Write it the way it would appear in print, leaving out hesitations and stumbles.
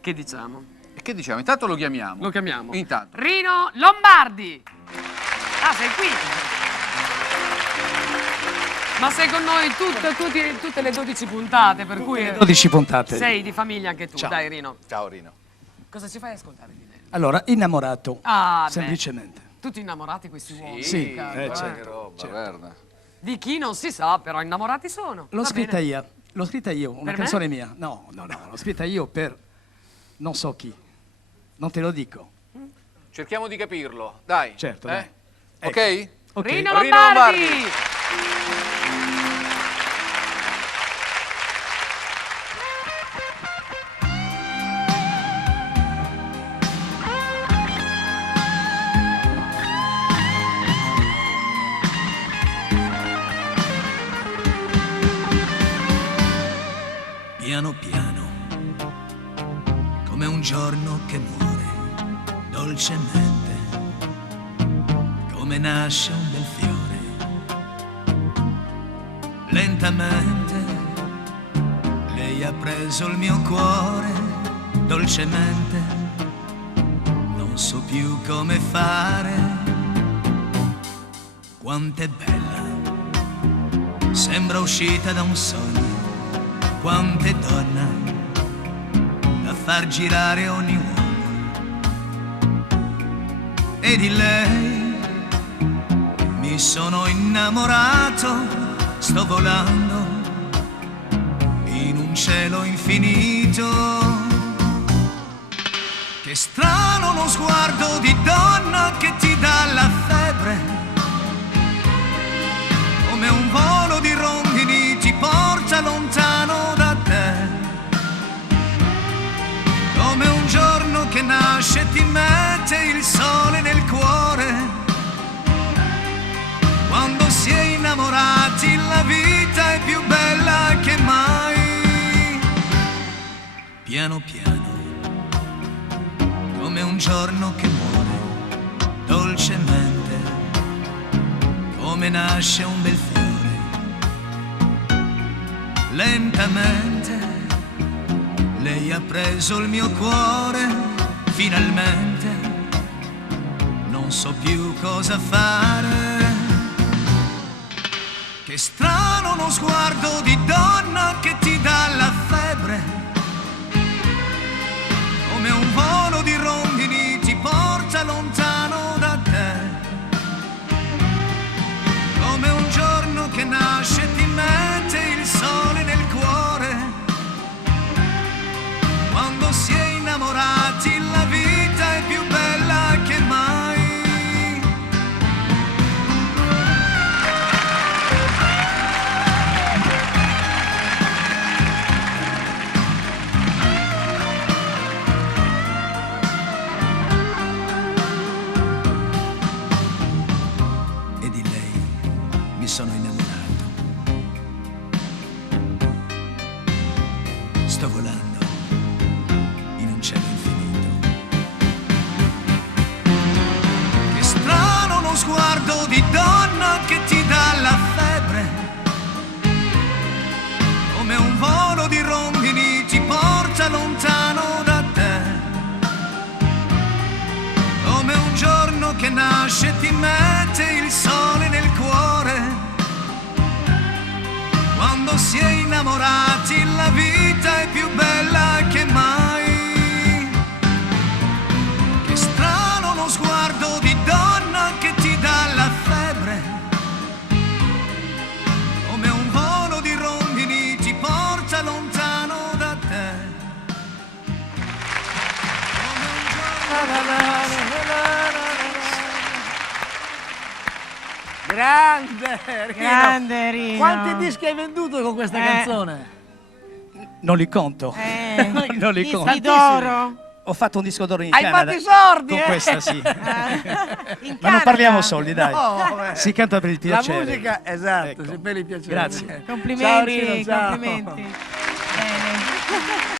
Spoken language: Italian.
Che diciamo? Che diciamo? Intanto lo chiamiamo. Lo chiamiamo. Intanto. Rino Lombardi. Ah, sei qui. Ma sei con noi tutte le 12 puntate, per cui 12 puntate. sei di famiglia anche tu. Ciao. Dai, Rino. Ciao Rino. Cosa ci fai ascoltare di lei? Allora, innamorato. Ah, semplicemente. Tutti innamorati questi uomini. Sì, cavolo, Che roba, guarda. Di chi non si sa, però innamorati sono. L'ho Va scritta bene. io. L'ho scritta io, una Per me? canzone mia. No, l'ho scritta io per non so chi. Non te lo dico. Cerchiamo di capirlo. Dai. Certo, dai. Ok? Ok. Rino Rino Lombardi. Lombardi. Piano piano, come un giorno che muore, dolcemente, come nasce un bel fiore. Lentamente, lei ha preso il mio cuore, dolcemente, non so più come fare. Quanto è bella, sembra uscita da un sogno. Quanto è donna da far girare ogni uomo. E di lei mi sono innamorato, sto volando in un cielo infinito. Che strano lo sguardo di donna che ti dà la febbre, come un volo di rondini ti porta lontano da te, come un giorno che nasce e ti mette il sole nel cuore. Quando si è innamorati la vita è più bella che mai. Piano piano, come un giorno che muore, dolcemente, come nasce un bel fiore. Lentamente, lei ha preso il mio cuore, finalmente, non so più cosa fare. Che strano lo sguardo di donna che ti dà la febbre, come un volo di rondini ti porta lontano da te, come un giorno che nasce e ti mette il sole nel cuore. Quando si è innamorati la vita è più bella che mai. E di lei mi sono innamorato. Sto volando in un cielo infinito. Che strano lo sguardo di donna che ti dà la febbre, come un volo di rondini ti porta lontano da te, come un giorno che nasce e ti mette il sole nel cuore. Quando si è innamorati la vita è più bella che mai. Che strano lo sguardo di donna che ti dà la febbre, come un volo di rondini ti porta lontano da te, come un giorno. Grande Rino. Grande Rino. Quanti dischi hai venduto con questa canzone? Non li conto. Non li conto. Dischi d'oro. Ho fatto un disco d'oro in Hai Canada. fatto i sordi, Con questa sì. In Ma non Canada. parliamo soldi, dai. No, beh. Si canta per il La piacere. musica, esatto, Ecco. per il piacere. Grazie. Complimenti, Ciao Rino, ciao. complimenti. Bene.